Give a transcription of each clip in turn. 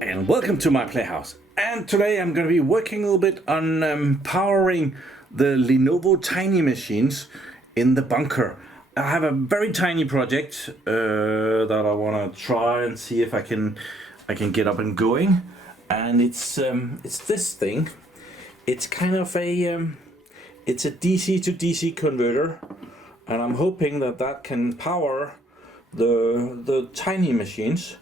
And welcome to my playhouse. And today I'm going to be working a little bit on powering the Lenovo tiny machines in the bunker. I have a very tiny project that I want to try and see if I can get up and going. And it's this thing. It's kind of a it's a DC to DC converter, and I'm hoping that can power the tiny machines.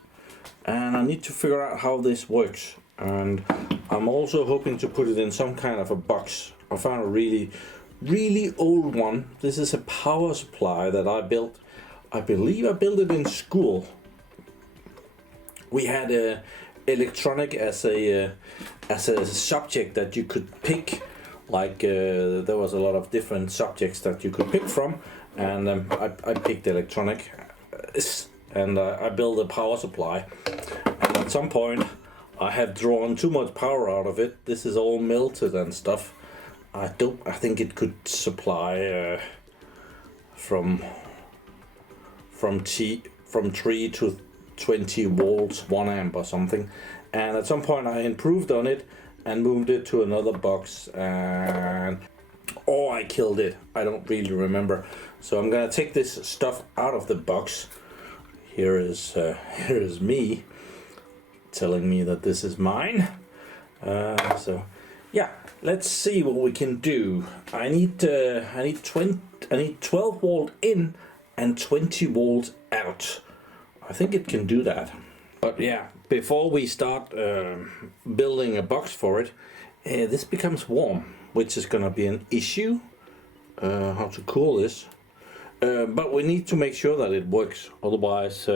And I need to figure out how this works, and I'm also hoping to put it in some kind of a box. I found a really old one. This is a power supply that I built. I believe I built it in school. We had electronic as a subject that you could pick. Like there was a lot of different subjects that you could pick from, and I picked electronic. And I built a power supply, and at some point I have drawn too much power out of it. This is all melted and stuff. I think it could supply from 3 to 20 volts, 1 amp or something. And at some point I improved on it and moved it to another box, or I killed it. I don't really remember. So I'm gonna take this stuff out of the box. Here is me telling me that this is mine. So yeah, let's see what we can do. I need 12 volt in and 20 volts out. I think it can do that. But yeah, before we start building a box for it, this becomes warm, which is gonna be an issue. How to cool this. But we need to make sure that it works. Otherwise,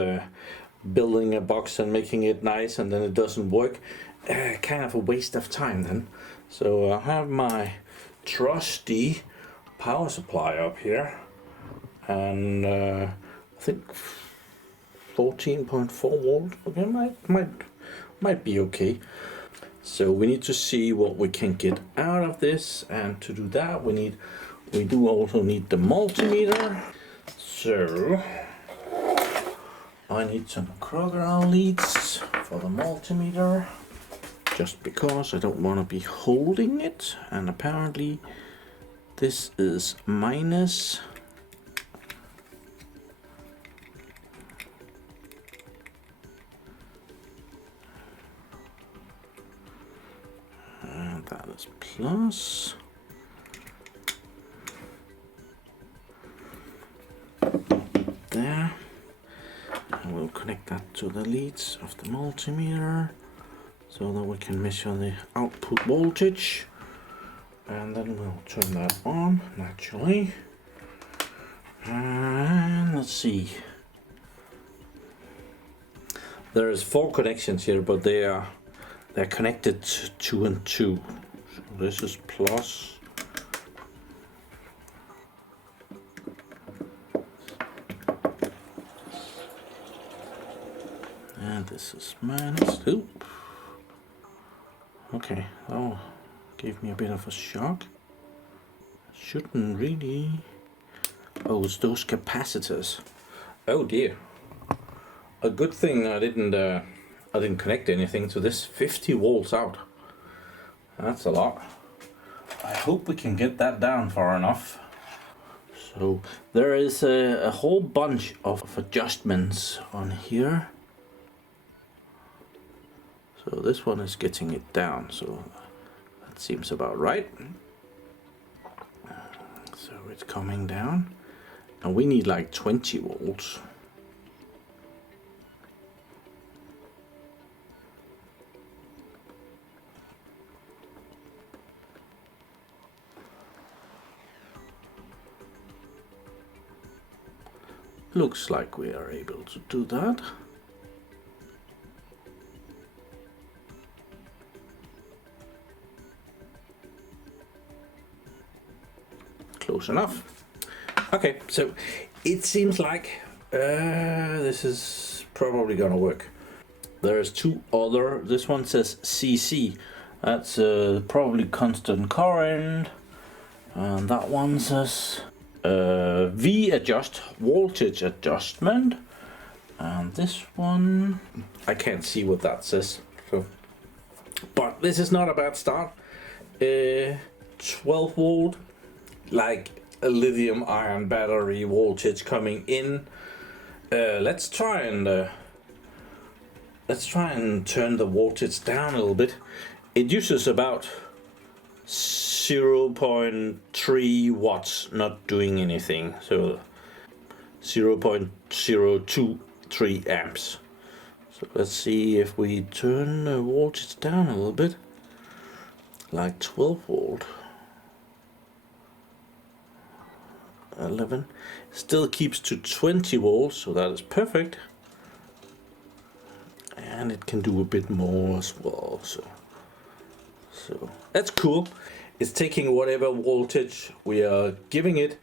building a box and making it nice and then it doesn't work, kind of a waste of time then. So I have my trusty power supply up here, and I think 14.4 volt. Okay, might be okay. So we need to see what we can get out of this, and to do that we do also need the multimeter. So I need some crocodile leads for the multimeter, just because I don't want to be holding it, and apparently this is minus. And that is plus. There, and we'll connect that to the leads of the multimeter so that we can measure the output voltage, and then we'll turn that on naturally. And let's see, there is 4 connections here, but they're connected 2 and 2. So this is plus. This is minus. Oop. Okay, that gave me a bit of a shock. Shouldn't really. Oh, it's those capacitors. Oh dear. A good thing I didn't connect anything to this. 50 volts out. That's a lot. I hope we can get that down far enough. So there is a whole bunch of adjustments on here. So this one is getting it down, so that seems about right. So it's coming down, and we need like 20 volts. Looks like we are able to do that. Close enough. Okay, so it seems like this is probably gonna work. There's 2 other, this one says CC, that's probably constant current, and that one says V adjust, voltage adjustment, and this one I can't see what that says, so, but this is not a bad start. 12 volt, like a lithium ion battery voltage coming in. Let's try and turn the voltage down a little bit. It uses about 0.3 watts, not doing anything, so 0.023 amps. So let's see if we turn the voltage down a little bit, like 12 volt. 11, still keeps to 20 volts, so that is perfect, and it can do a bit more as well, so that's cool. It's taking whatever voltage we are giving it,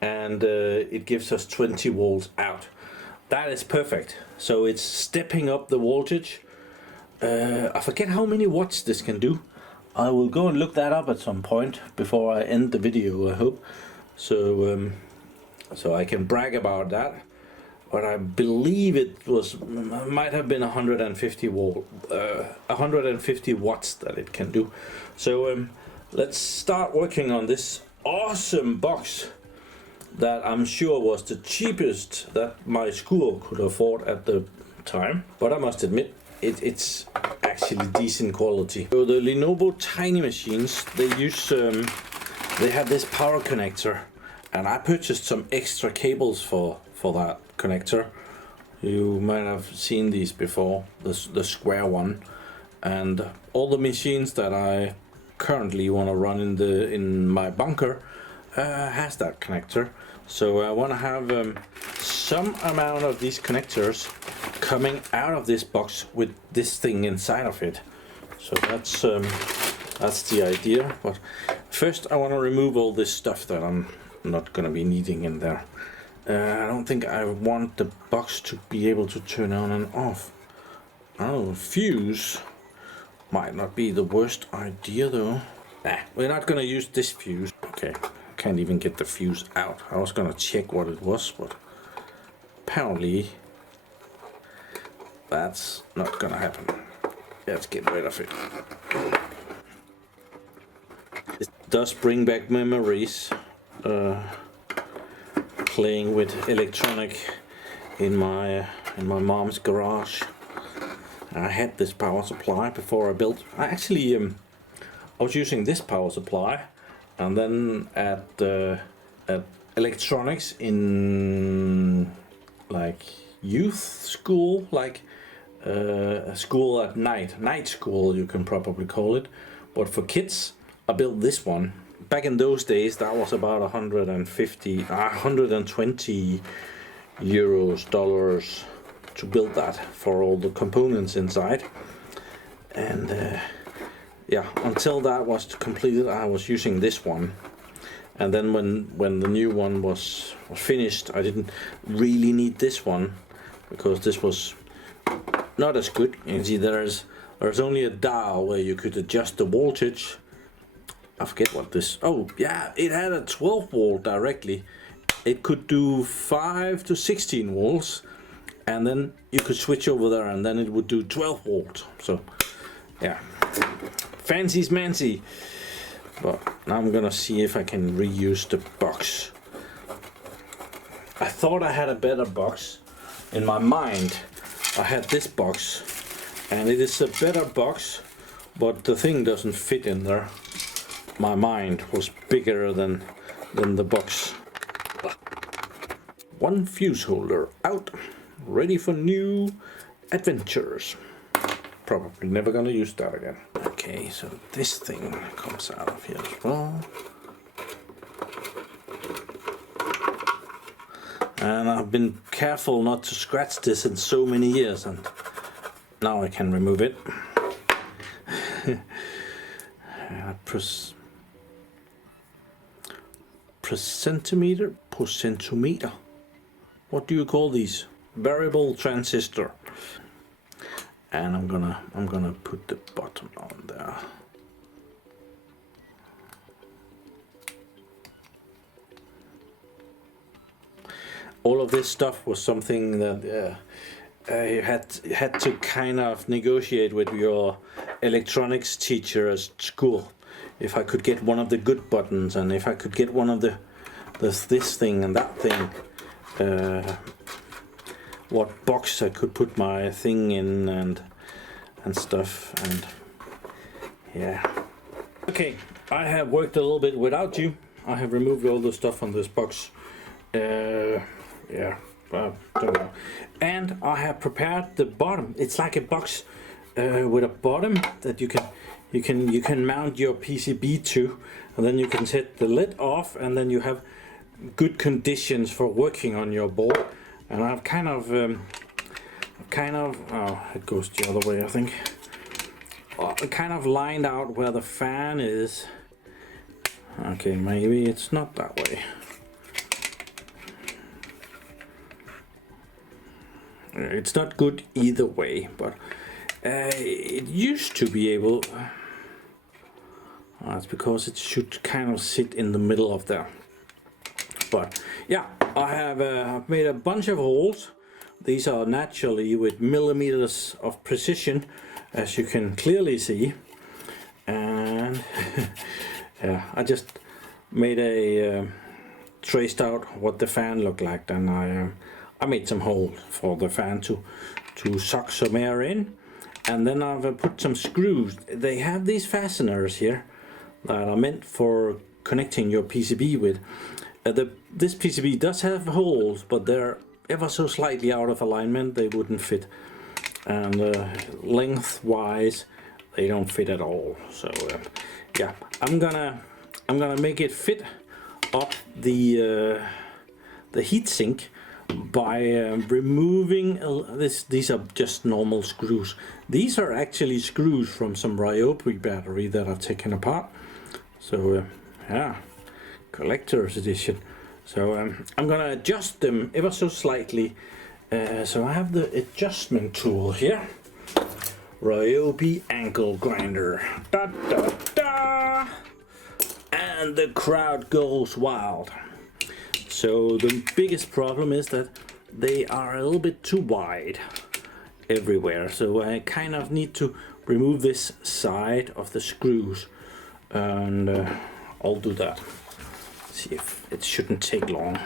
and it gives us 20 volts out. That is perfect. So it's stepping up the voltage. I forget how many watts this can do. I will go and look that up at some point before I end the video, I hope. So I can brag about that, but I believe it might have been 150 watts that it can do. So let's start working on this awesome box that I'm sure was the cheapest that my school could afford at the time, but I must admit it's actually decent quality. So the Lenovo tiny machines, they use they have this power connector, and I purchased some extra cables for that connector. You might have seen these before, the square one, and all the machines that I currently want to run in my bunker has that connector. So I want to have some amount of these connectors coming out of this box with this thing inside of it. So that's the idea. But first I want to remove all this stuff that I'm not going to be needing in there. I don't think I want the box to be able to turn on and off. Oh, fuse might not be the worst idea though. Nah, we're not going to use this fuse. Okay, can't even get the fuse out. I was going to check what it was, but apparently that's not going to happen. Let's get rid of it. It does bring back memories. Playing with electronic in my mom's garage. I had this power supply before I built. I was using this power supply, and then at electronics in like youth school, like a school at night school you can probably call it, but for kids I built this one. Back in those days that was about 120 euros, dollars to build that for all the components inside. And yeah, until that was completed I was using this one. And then when the new one was finished, I didn't really need this one because this was not as good. You can see there's only a dial where you could adjust the voltage. I forget what this, oh yeah, it had a 12 volt directly. It could do 5 to 16 volts, and then you could switch over there and then it would do 12 volts. So yeah, fancy's mancy. But now I'm gonna see if I can reuse the box. I thought I had a better box. In my mind I had this box, and it is a better box, but the thing doesn't fit in there. My mind was bigger than the box. One fuse holder out, ready for new adventures. Probably never gonna use that again. Okay, so this thing comes out of here as well. And I've been careful not to scratch this in so many years, and now I can remove it. Per centimeter. What do you call these? Variable transistor. And I'm gonna put the button on there. all of this stuff was something that you had to kind of negotiate with your electronics teacher at school. If I could get one of the good buttons, and if I could get one of this thing and that thing, what box I could put my thing in and stuff, and yeah. Okay, I have worked a little bit without you. I have removed all the stuff on this box. Yeah, I don't know. And I have prepared the bottom. It's like a box with a bottom that you can mount your PCB to, and then you can set the lid off, and then you have good conditions for working on your board. And I've kind of oh, it goes the other way, I think. Kind of lined out where the fan is. Okay, maybe it's not that way. It's not good either way, but it used to be able. That's because it should kind of sit in the middle of there. But yeah, I have made a bunch of holes. These are naturally with millimeters of precision, as you can clearly see. And yeah, I just made a traced out what the fan looked like, and I made some holes for the fan to suck some air in, and then I've put some screws. They have these fasteners here that are meant for connecting your PCB with. This PCB does have holes, but they're ever so slightly out of alignment. They wouldn't fit, and lengthwise they don't fit at all. So yeah, I'm gonna make it fit up the heatsink by removing these are just normal screws. These are actually screws from some Repurposing battery that I've taken apart. So yeah, collector's edition. So I'm gonna adjust them ever so slightly. So I have the adjustment tool here. Repurposing ankle grinder. Da, da, da. And the crowd goes wild. So the biggest problem is that they are a little bit too wide everywhere. So I kind of need to remove this side of the screws, and I'll do that. See if it shouldn't take long.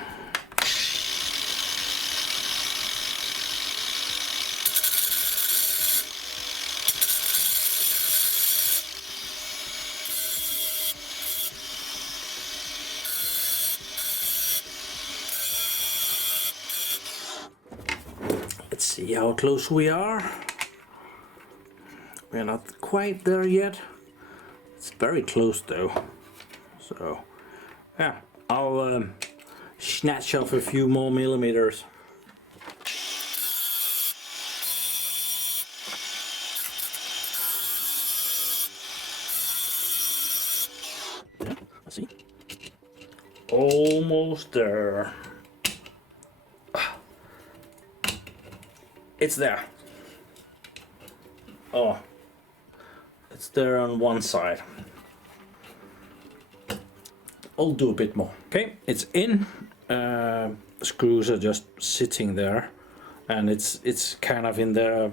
Let's see how close we are. We're not quite there yet. It's very close though. So yeah, I'll snatch off a few more millimeters. Yeah, let's see. Almost there. It's there. Oh, it's there on one side. I'll do a bit more. Okay, it's in. Screws are just sitting there, and it's kind of in there,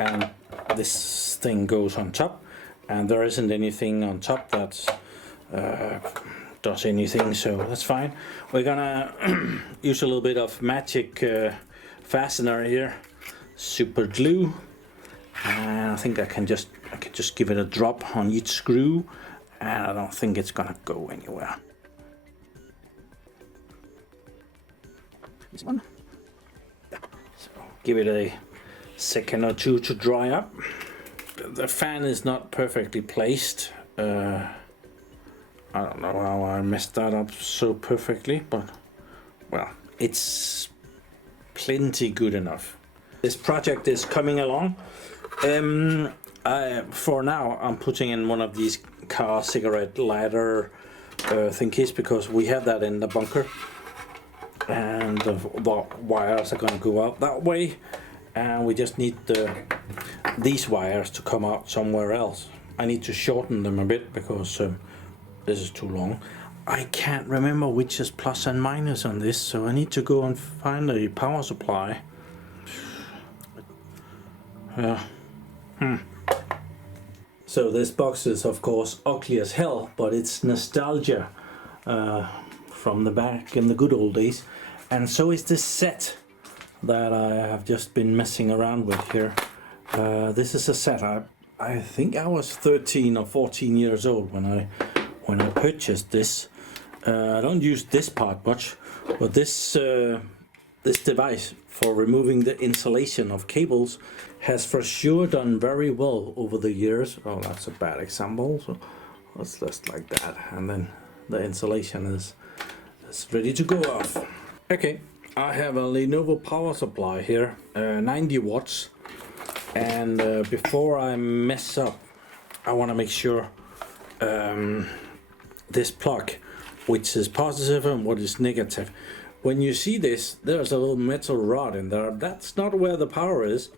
and this thing goes on top, and there isn't anything on top that does anything, so that's fine. We're gonna use a little bit of magic fastener here, super glue, and I think I can just give it a drop on each screw, and I don't think it's gonna go anywhere. This one. So give it a second or two to dry up. The fan is not perfectly placed. I don't know how I messed that up so perfectly, but well, it's plenty good enough. This project is coming along. For now, I'm putting in one of these car cigarette lighter thingies, because we have that in the bunker, and the wires are going to go out that way, and we just need these wires to come out somewhere else. I need to shorten them a bit because this is too long. I can't remember which is plus and minus on this, so I need to go and find a power supply. So this box is of course ugly as hell, but it's nostalgia from the back in the good old days. And so is this set that I have just been messing around with here. This is a set I think I was 13 or 14 years old when I purchased this. I don't use this part much, but this device for removing the insulation of cables has for sure done very well over the years. Oh, that's a bad example. So let's just like that, and then the insulation is ready to go off. Okay, I have a Lenovo power supply here, 90 watts. And before I mess up, I want to make sure this plug, which is positive and what is negative. When you see this, there's a little metal rod in there. That's not where the power is.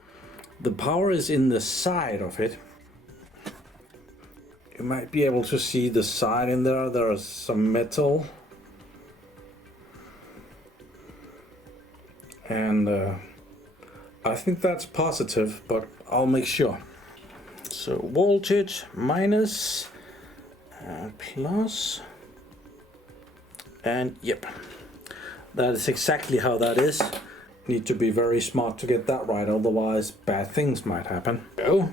The power is in the side of it. You might be able to see the side in there. There is some metal. And I think that's positive, but I'll make sure. So voltage minus, plus, and yep, that is exactly how that is. Need to be very smart to get that right, otherwise bad things might happen. So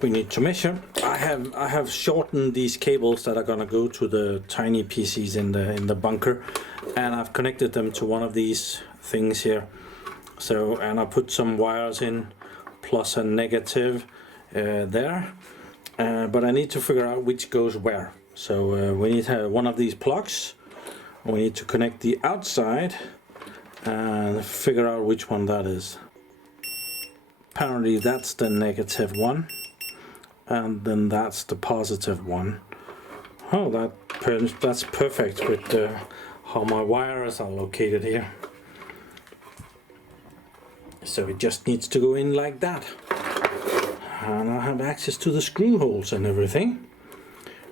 we need to measure. I have shortened these cables that are gonna go to the tiny PCs in the bunker, and I've connected them to one of these things here. So, and I put some wires in, plus and negative there, but I need to figure out which goes where. So we need to have one of these plugs. We need to connect the outside and figure out which one that is. Apparently that's the negative one, and then that's the positive one. Oh, that's perfect with how my wires are located here. So it just needs to go in like that. And I have access to the screw holes and everything.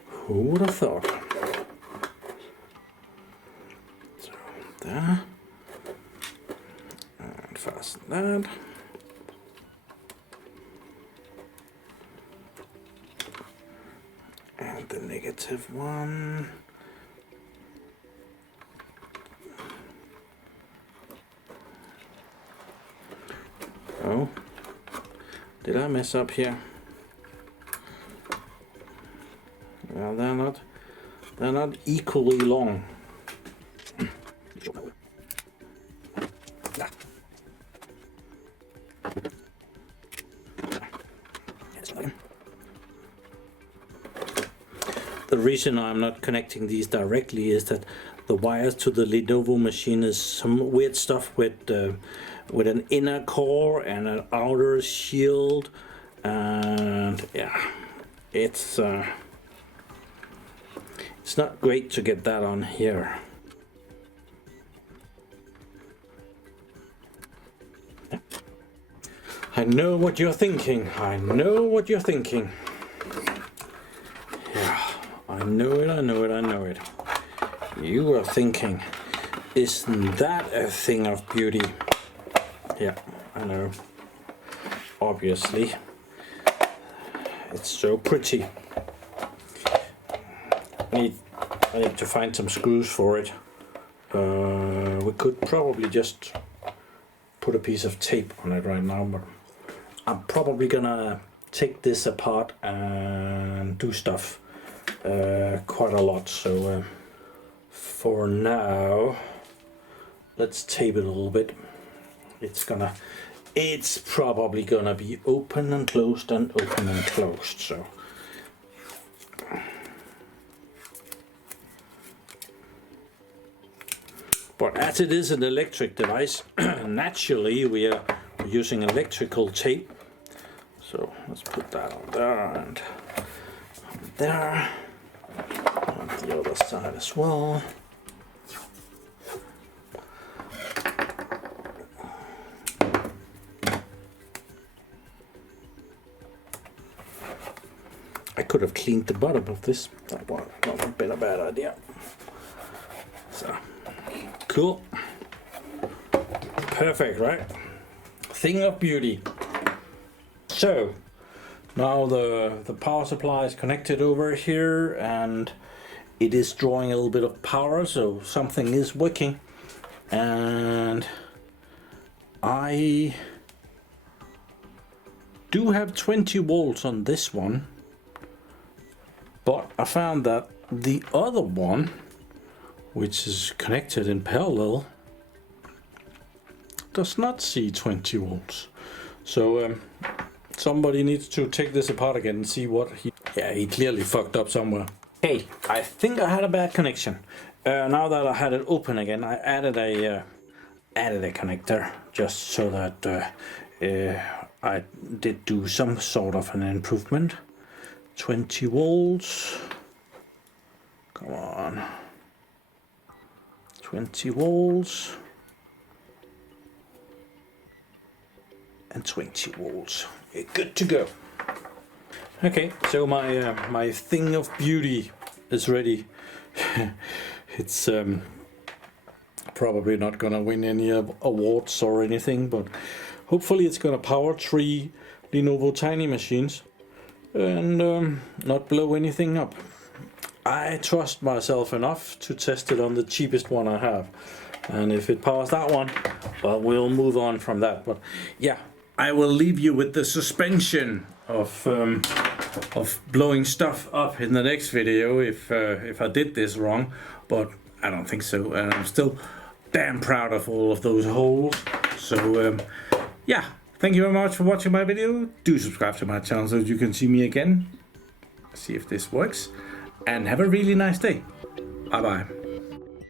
Who would have thought? So there. And fasten that. And the negative one. Oh, did I mess up here? Well, they're not equally long. The reason I'm not connecting these directly is that the wires to the Lenovo machine is some weird stuff with an inner core and an outer shield, and yeah, it's not great to get that on here. I know what you're thinking. I know what you're thinking. Yeah, I know it, I know it, I know it. You are thinking, isn't that a thing of beauty? Yeah, I know. Obviously. It's so pretty. I need to find some screws for it. We could probably just put a piece of tape on it right now, but I'm probably gonna take this apart and do stuff quite a lot. So for now, let's tape it a little bit. It's probably gonna be open and closed and open and closed. So but as it is an electric device, naturally we are using electrical tape. So let's put that on there and on there, on the other side as well. I could have cleaned the bottom of this. That would not have been a bad idea. Cool. Perfect, right? Thing of beauty. So now the power supply is connected over here and it is drawing a little bit of power, so something is working. And I do have 20 volts on this one, but I found that the other one, which is connected in parallel, does not see 20 volts. So somebody needs to take this apart again and see what he clearly fucked up somewhere. Hey, I think I had a bad connection. Now that I had it open again, I added a connector just so that I did do some sort of an improvement. 20 volts. Come on. 20 volts. And 20 volts. Good to go. Okay, so my thing of beauty is ready. It's probably not gonna win any awards or anything, but hopefully it's gonna power 3 Lenovo tiny machines and not blow anything up. I trust myself enough to test it on the cheapest one I have, and if it powers that one, well, we'll move on from that. But yeah, I will leave you with the suspension of blowing stuff up in the next video if I did this wrong, but I don't think so, and I'm still damn proud of all of those holes. So yeah, thank you very much for watching my video. Do subscribe to my channel so that you can see me again, see if this works, and have a really nice day. Bye bye.